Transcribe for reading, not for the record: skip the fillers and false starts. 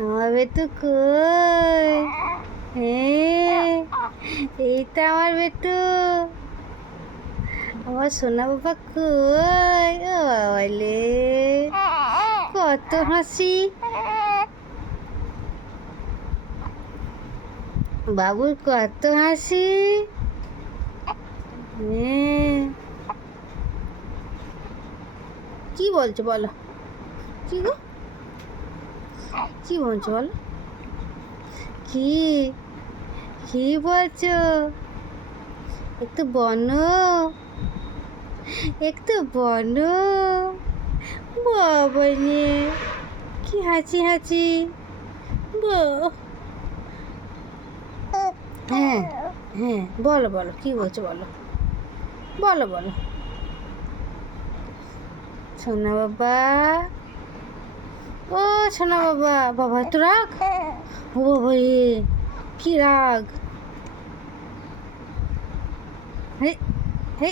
আমার বেটু কই? হ্যাঁ, এই তো আমার বেটু। আমার সোনা বাবা কই? ও বাবালে, কত হাসি বাবুর, কত হাসি। হ্যাঁ, কি বলছো বলো? কি গো, কি বলছো বলো? কি কি বলছো? একটু বনো, একটু বনো। বাবা রে, কি হাসি হাসি। হ্যাঁ হ্যাঁ, বলো বলো, কি বলছো বলো, বলো বলো। সোনা বাবা, ও সোনা বাবা, বাবা তো রাগ। ও বাবা রে, কি রাগ। হে হে